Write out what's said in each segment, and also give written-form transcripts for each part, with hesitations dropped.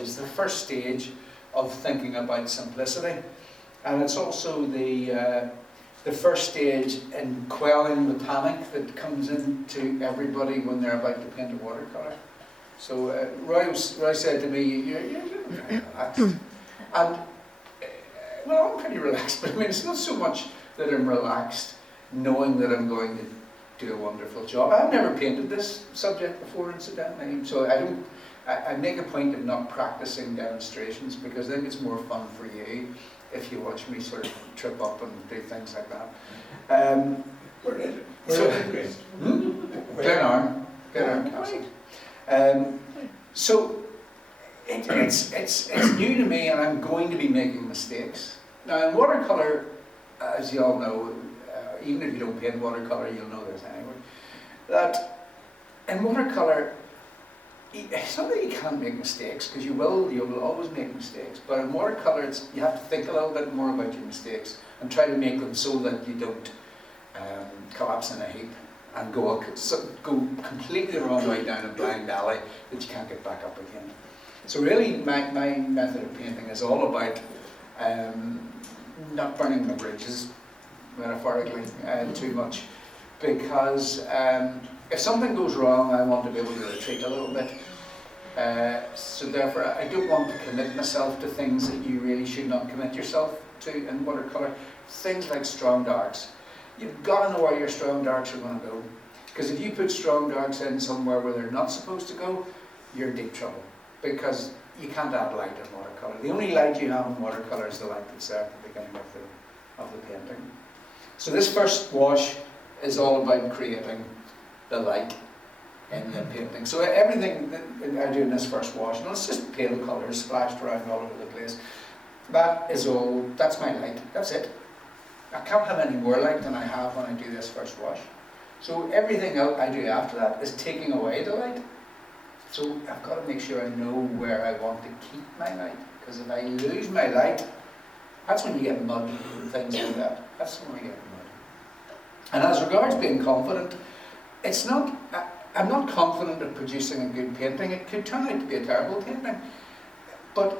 is the first stage of thinking about simplicity, and it's also the first stage in quelling the panic that comes into everybody when they're about to paint a watercolour. So Roy said to me, you're very relaxed. And well, I'm pretty relaxed, but I mean, it's not so much that I'm relaxed knowing that I'm going to do a wonderful job. I've never painted this subject before, incidentally, so I make a point of not practicing demonstrations because I think it's more fun for you if you watch me sort of trip up and do things like that. Where is it? Glenarm Castle. So it's new to me, and I'm going to be making mistakes. Now in watercolour, as you all know, even if you don't paint watercolour, you'll know this anyway, that in watercolour, it's not that you can't make mistakes, because you will always make mistakes, but in watercolour you have to think a little bit more about your mistakes and try to make them so that you don't collapse in a heap and go completely the wrong way down a blind alley that you can't get back up again. So really my method of painting is all about not burning the bridges, metaphorically, too much, because if something goes wrong, I want to be able to retreat a little bit. So therefore, I don't want to commit myself to things that you really should not commit yourself to in watercolour. Things like strong darks. You've got to know where your strong darks are going to go. Because if you put strong darks in somewhere where they're not supposed to go, you're in deep trouble. Because you can't add light in watercolour. The only light you have in watercolour is the light that's there at the beginning of the painting. So this first wash is all about creating the light in the painting. So everything that I do in this first wash, and it's just pale colours splashed around all over the place, that's my light, that's it. I can't have any more light than I have when I do this first wash. So everything else I do after that is taking away the light. So I've got to make sure I know where I want to keep my light, because if I lose my light, that's when you get mud and things like that. That's when we get mud. And as regards being confident, I'm not confident of producing a good painting. It could turn out to be a terrible painting, but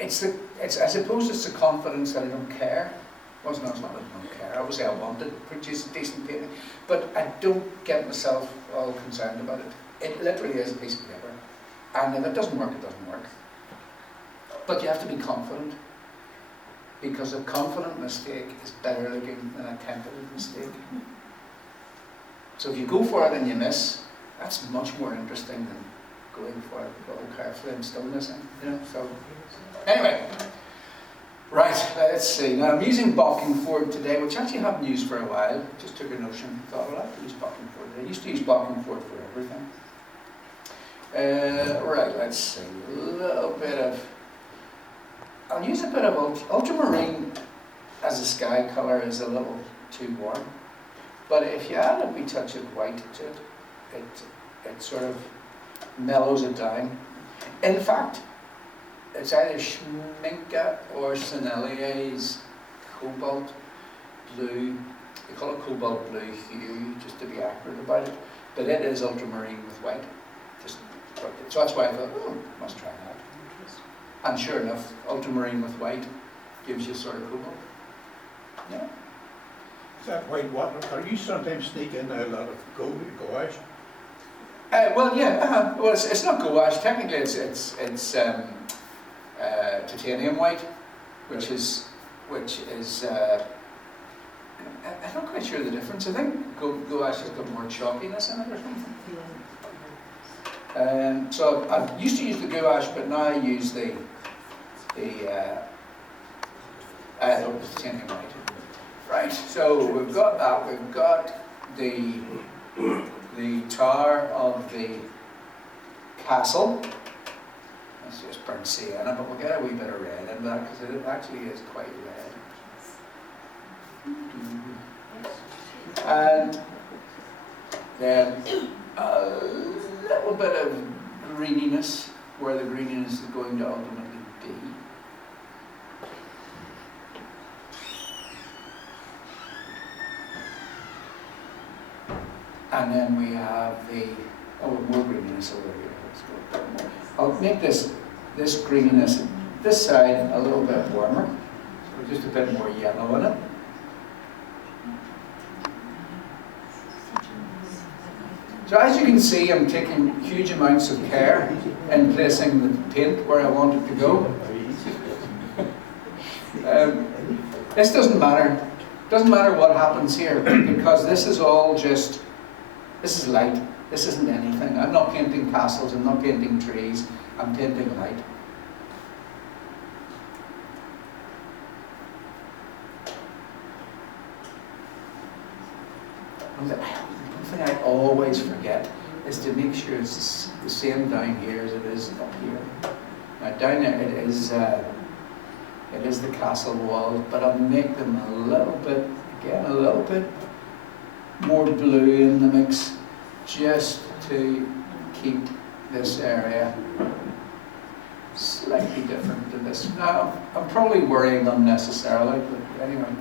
I suppose it's the confidence that I don't care. Well, it's not that I don't care. Obviously I want to produce a decent painting, but I don't get myself all concerned about it. It literally is a piece of paper, and if it doesn't work, it doesn't work. But you have to be confident, because a confident mistake is better looking than a tentative mistake. So if you go for it and you miss, that's much more interesting than going for it, going carefully and still missing. So anyway, right, let's see. Now I'm using Bockingford today, which actually I haven't used for a while. Just took a notion, thought, well, I have to use Bockingford. I used to use Bockingford for everything. Right, let's see. I'll use a bit of ultramarine as a sky colour is a little too warm. But if you add a wee touch of white to it, it sort of mellows it down. In fact, it's either Schmincke or Sennelier's cobalt blue. They call it cobalt blue hue, just to be accurate about it. But it is ultramarine with white. So that's why I thought, must try that. And sure enough, ultramarine with white gives you sort of cobalt. Yeah. Is that white watercolour? You sometimes sneak in a lot of gouache. Well, yeah. Well, it's not gouache. Technically, it's titanium white, which is. I'm not quite sure the difference. I think gouache has got more chalkiness in it or something. So I used to use the gouache, but now I use the titanium white. Right, so we've got that. We've got the tower of the castle. Let's just burn sienna, but we'll get a wee bit of red in that because it actually is quite red. And then a little bit of greeniness, where the greeniness is going to ultimately be. And then we have more greeniness over here. I'll make this greeniness, this side a little bit warmer, so just a bit more yellow in it. So as you can see, I'm taking huge amounts of care in placing the paint where I want it to go. This doesn't matter. Doesn't matter what happens here, because this is all just, this is light. This isn't anything. I'm not painting castles, I'm not painting trees, I'm painting light. One thing I always forget is to make sure it's the same down here as it is up here. Now down there it is the castle wall, but I'll make them a little bit, again, a little bit more blue in the mix, just to keep this area slightly different to this. Now, I'm probably worrying unnecessarily, but anyway,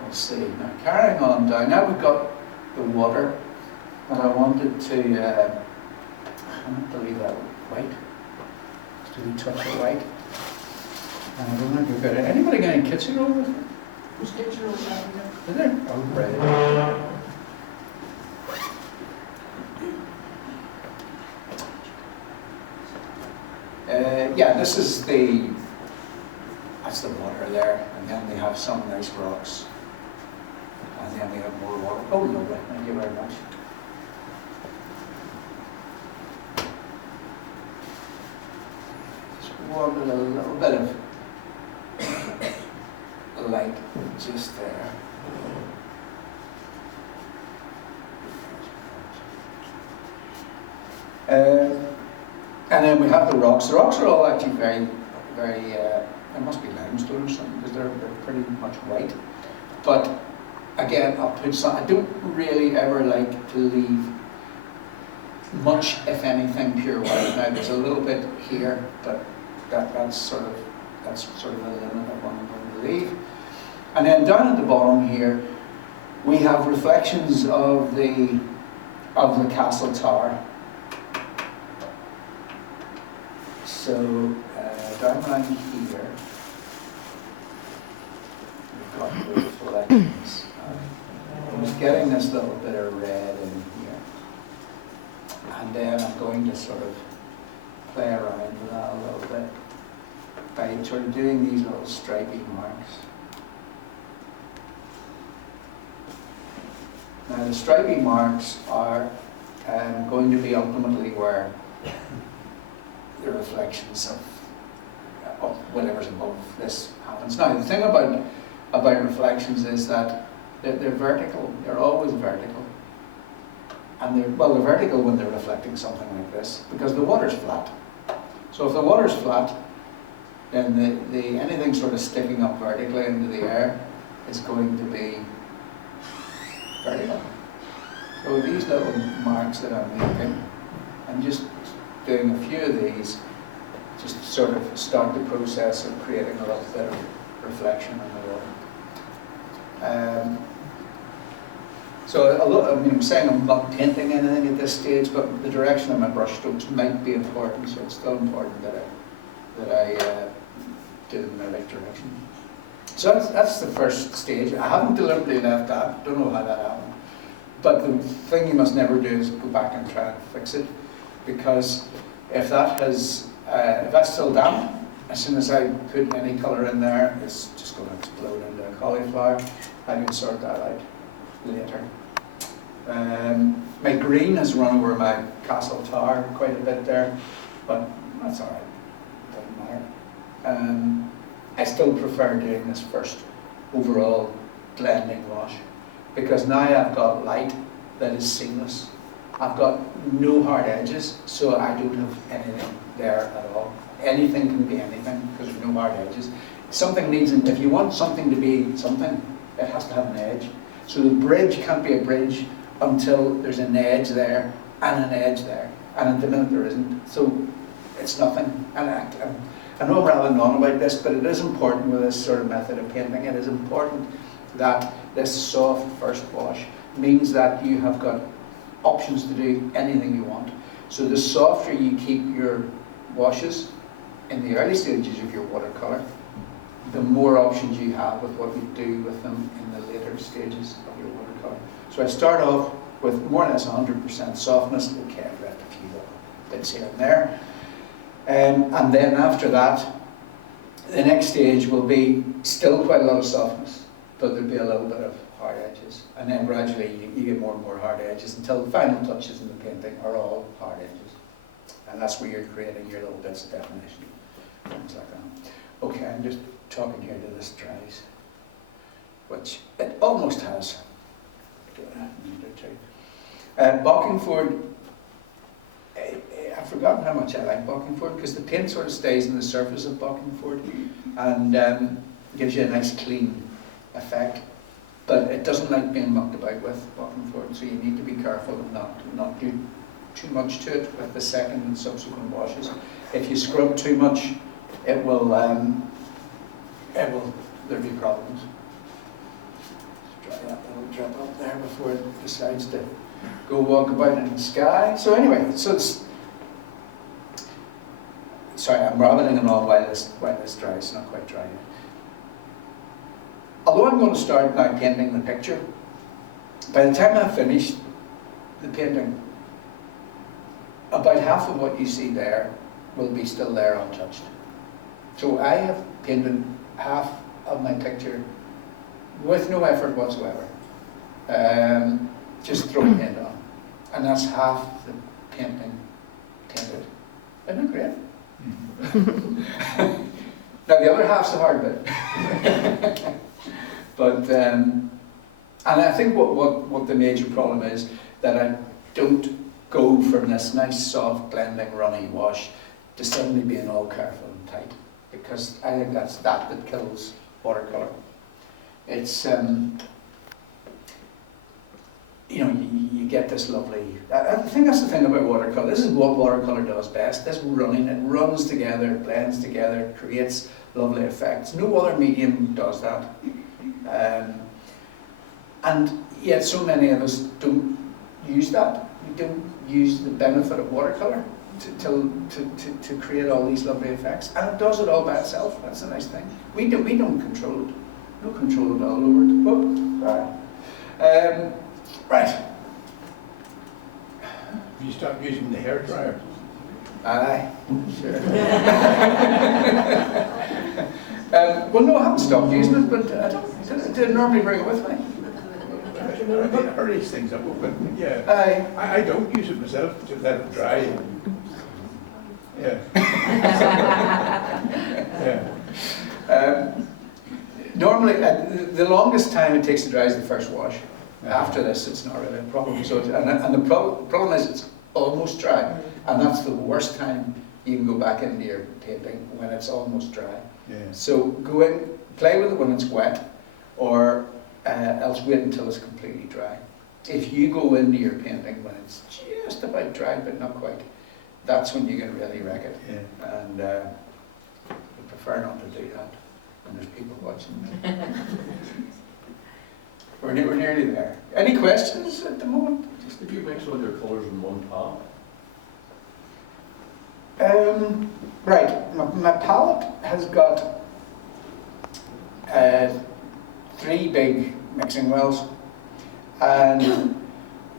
we'll see. Now, carrying on down, now we've got the water, and I wanted to, I want to leave that white, just a wee touch of white. And I don't think we've got it. Anybody got any kitchen roll with it? Who's kitchen roll? Is there? Oh, right. Yeah, this is that's the water there, and then we have some nice rocks, and then we have more water. Oh, lovely, thank you very much. Just wanted a little bit of light just there. And then we have the rocks. The rocks are all actually very, very, it must be limestone or something, because they're pretty much white. But again, I'll put some, I don't really ever like to leave much, if anything, pure white. Now there's a little bit here, but that's sort of the limit of what I'm going to leave. And then down at the bottom here, we have reflections of the castle tower. So down around here, we've got the reflections. I'm just getting this little bit of red in here. And then I'm going to sort of play around with that a little bit by sort of doing these little stripy marks. Now the stripy marks are going to be ultimately where the reflections of whatever's above this happens. Now the thing about reflections is that they're vertical. They're always vertical, and they're vertical when they're reflecting something like this, because the water's flat. So if the water's flat, then anything sort of sticking up vertically into the air is going to be vertical. So these little marks that I'm making, I'm just doing a few of these, just to sort of start the process of creating a little bit of reflection in the water. I'm saying I'm not painting anything at this stage, but the direction of my brush strokes might be important, so it's still important that I do it in the right direction. So that's the first stage. I haven't deliberately left that, don't know how that happened. But the thing you must never do is go back and try and fix it, because if that's still damp, as soon as I put any colour in there, it's just going to explode into a cauliflower. I can sort that out later. My green has run over my castle tower quite a bit there, but that's alright, doesn't matter. I still prefer doing this first overall blending wash, because now I've got light that is seamless. I've got no hard edges, so I don't have anything there at all. Anything can be anything, because there's no hard edges. Something needs, if you want something to be something, it has to have an edge. So the bridge can't be a bridge until there's an edge there and an edge there. And at the minute there isn't, so it's nothing. And I know I'm rattling on about this, but it is important with this sort of method of painting. It is important that this soft first wash means that you have got options to do anything you want. So the softer you keep your washes in the early stages of your watercolour, the more options you have with what you do with them in the later stages of your watercolour. So I start off with more or less 100% softness. Okay, I've left a few bits here and there. And then after that, the next stage will be still quite a lot of softness, but there'll be a little bit of hard edges. And then gradually you get more and more hard edges until the final touches in the painting are all hard edges. And that's where you're creating your little bits of definition, things like that. Okay, I'm just talking here to this dries, which it almost has. Bockingford, I've forgotten how much I like Bockingford, because the paint sort of stays in the surface of Bockingford and gives you a nice clean effect. But it doesn't like being mucked about with Bockingford, so you need to be careful and not do too much to it with the second and subsequent washes. If you scrub too much, there'll be problems. Let's try that little drip up there before it decides to go walk about in the sky. So anyway, sorry, I'm rambling on while this dries. It's not quite dry yet. Although I'm going to start now painting the picture, by the time I've finished the painting, about half of what you see there will be still there untouched. So I have painted half of my picture with no effort whatsoever, just throwing paint on. And that's half the painting painted. Isn't it great? Now the other half's the hard bit. But, and I think what the major problem is that I don't go from this nice, soft, blending, runny wash to suddenly being all careful and tight, because I think that's that kills watercolour. It's, you get this lovely, I think that's the thing about watercolour. This is what watercolour does best. This running, it runs together, it blends together, it creates lovely effects. No other medium does that. And yet so many of us don't use that. We don't use the benefit of watercolour to create all these lovely effects. And it does it all by itself. That's a nice thing. We don't control it. No control at all over it. Oh, sorry. Right. You stop using the hairdryer. Aye, sure. Well, no, I haven't stopped using it, but I don't normally bring it with me. I heard these things up, but yeah. Aye. I don't use it myself to let it dry. Yeah. Yeah. Normally, the longest time it takes to dry is the first wash. After this, it's not really a problem. So, and the problem is it's almost dry, and that's the worst time you can go back into your painting, when it's almost dry. Yeah. So go in, play with it when it's wet, or else wait until it's completely dry. If you go into your painting when it's just about dry but not quite, that's when you can really wreck it. Yeah. And I prefer not to do that when there's people watching. We're nearly there. Any questions at the moment? Did you mix all your colours in one pot? Right, my palette has got 3 big mixing wells, and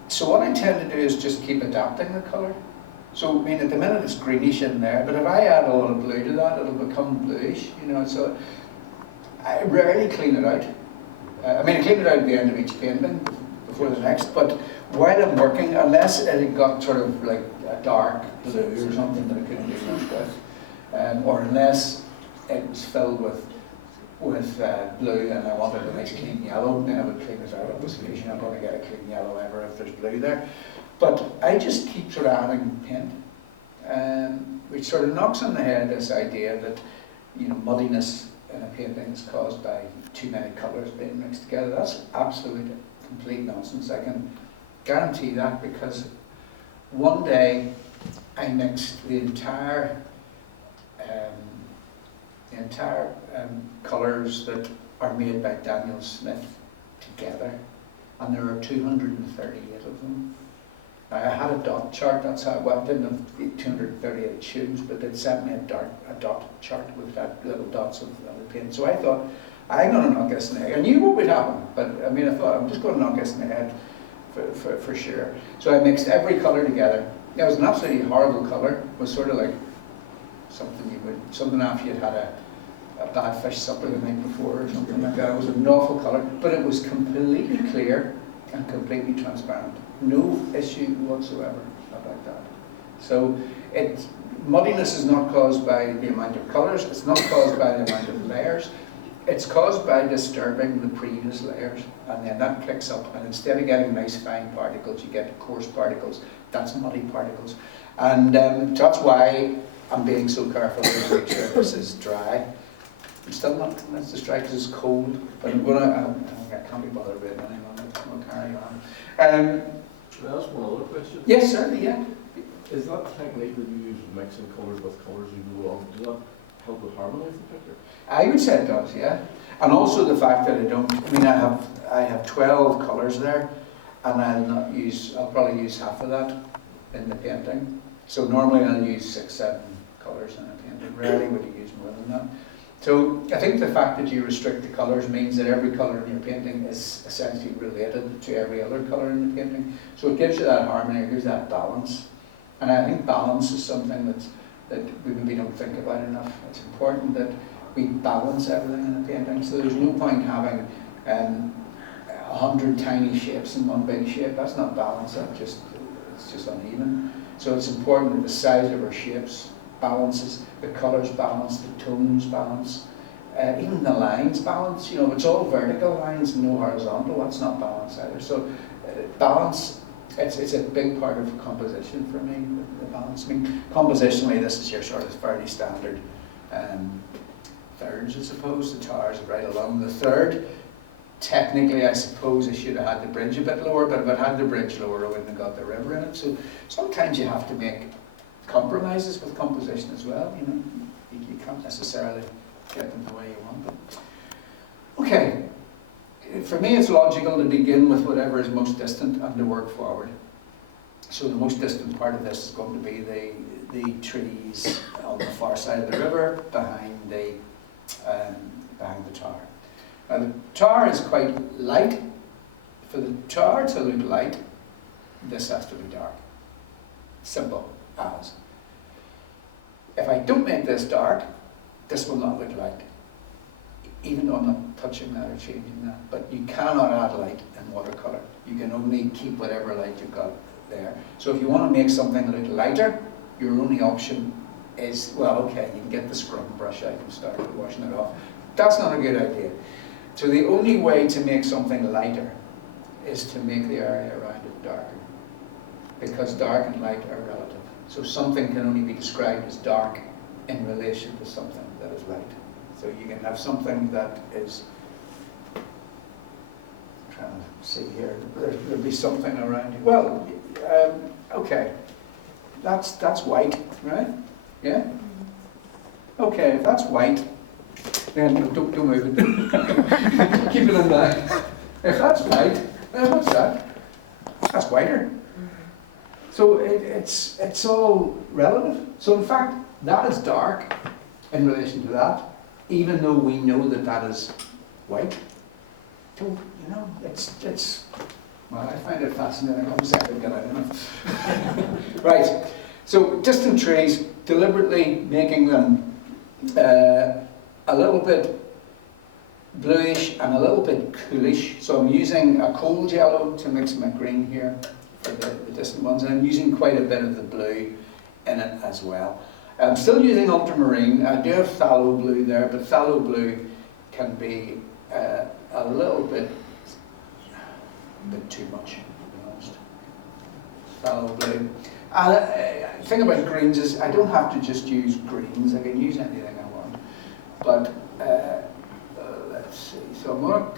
so what I tend to do is just keep adapting the colour. So, I mean, at the minute it's greenish in there, but if I add a lot of blue to that, it'll become bluish, so I rarely clean it out. I clean it out at the end of each painting before the next, but while I'm working, unless it got sort of like a dark blue or something that I couldn't do much with, or unless it was filled with blue and I wanted a nice clean yellow, then I would clean it out. Obviously, you're not going to get a clean yellow ever if there's blue there. But I just keep sort of adding paint, which sort of knocks on the head this idea that, muddiness in a painting is caused by too many colours being mixed together. That's absolute, complete nonsense. I can guarantee that, because one day I mixed the entire colours that are made by Daniel Smith together, and there are 238 of them. Now, I had a dot chart, that's how, well, I didn't have 238 tubes, but it sent me a dot chart with that little dots of the paint. So I thought, I'm going to knock this in the head. I knew what would happen, but I mean, I thought, I'm just going to knock this in the head for sure. So I mixed every colour together. It was an absolutely horrible colour. It was sort of like something after you'd had a bad fish supper the night before or something like that. It was an awful colour, but it was completely clear and completely transparent. No issue whatsoever about that. So muddiness is not caused by the amount of colours, it's not caused by the amount of layers, it's caused by disturbing the previous layers, and then that clicks up, and instead of getting nice fine particles, you get coarse particles. That's muddy particles. And that's why I'm being so careful to make sure this is dry. I'm still not convinced it's dry because it's cold, but I'm gonna, I can't be bothered with it anymore. I'll carry on. Can I ask one other question? Yes, certainly, yeah. Is that technique that you use mixing colours with colours as you go along, does that help with harmonise the picture? I would say it does, yeah. And also the fact that I have 12 colours there, and I'll probably use half of that in the painting. So normally I'll use 6, 7 colours in a painting. Rarely would you use more than that. So I think the fact that you restrict the colours means that every colour in your painting is essentially related to every other colour in the painting. So it gives you that harmony, it gives that balance. And I think balance is something that we maybe don't think about enough. It's important that we balance everything in a painting. So there's no point having 100 tiny shapes in one big shape. That's not balance, it's just uneven. So it's important that the size of our shapes balances, the colours balance, the tones balance, even the lines balance. You know, it's all vertical lines, no horizontal, that's not balance either. So balance, it's a big part of composition for me, the balance. I mean, compositionally, this is your sort of fairly standard thirds, I suppose. The tower's right along the third. Technically, I suppose I should have had the bridge a bit lower, but if I'd had the bridge lower, I wouldn't have got the river in it. So sometimes you have to make compromises with composition as well, you know. You can't necessarily get them the way you want them. Okay, for me it's logical to begin with whatever is most distant and to work forward. So the most distant part of this is going to be the trees on the far side of the river behind the tower. Now the tower is quite light. For the tower to look light, this has to be dark. Simple as. If I don't make this dark, this will not look light. Even though I'm not touching that or changing that. But you cannot add light in watercolour. You can only keep whatever light you've got there. So if you want to make something look lighter, your only option is, well, okay, you can get the scrum brush out and start washing it off. That's not a good idea. So the only way to make something lighter is to make the area around it darker. Because dark and light are relative. So something can only be described as dark in relation to something that is light. So you can have something that is, I'm trying to see here, there'll be something around you. Well, okay, that's white, right? Yeah? Okay, if that's white, then don't move it. Keep it in there. If that's white, then what's that? That's whiter. So it's all relative. So in fact, that is dark in relation to that, even though we know that that is white. So, you know, it's well, I find it fascinating. I'm sad to get out of it. Right. So distant trees, deliberately making them a little bit bluish and a little bit coolish. So I'm using a cold yellow to mix my green here for the distant ones, and I'm using quite a bit of the blue in it as well. I'm still using ultramarine. I do have phthalo blue there, but phthalo blue can be a little bit too much, to be honest. Phthalo blue. And the thing about greens is I don't have to just use greens. I can use anything I want. But let's see. So I'm going to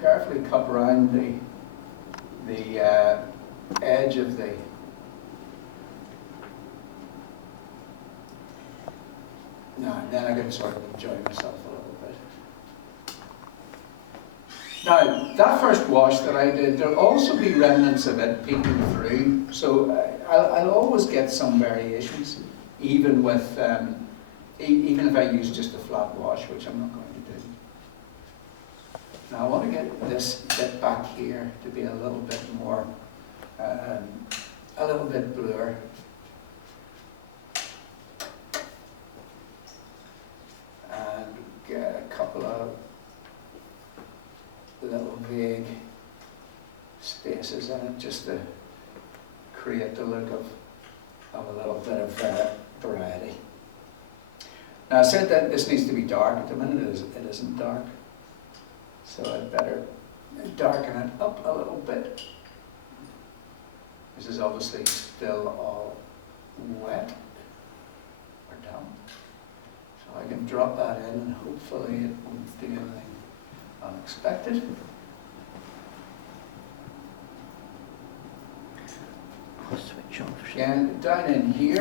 carefully cut around the edge of the and then I can sort of enjoy myself a little bit. Now, that first wash that I did, there'll also be remnants of it peeking through, so I'll always get some variations, even with, even if I use just a flat wash, which I'm not going to do. Now I want to get this bit back here to be a little bit more, a little bit bluer. And get a couple of little vague spaces in it, just to create the look of a little bit of variety. Now I said that this needs to be dark. At the minute it isn't dark, so I'd better darken it up a little bit. This is obviously still all wet or damp, so I can drop that in and hopefully it won't do anything unexpected. Switch on for Again, down in here.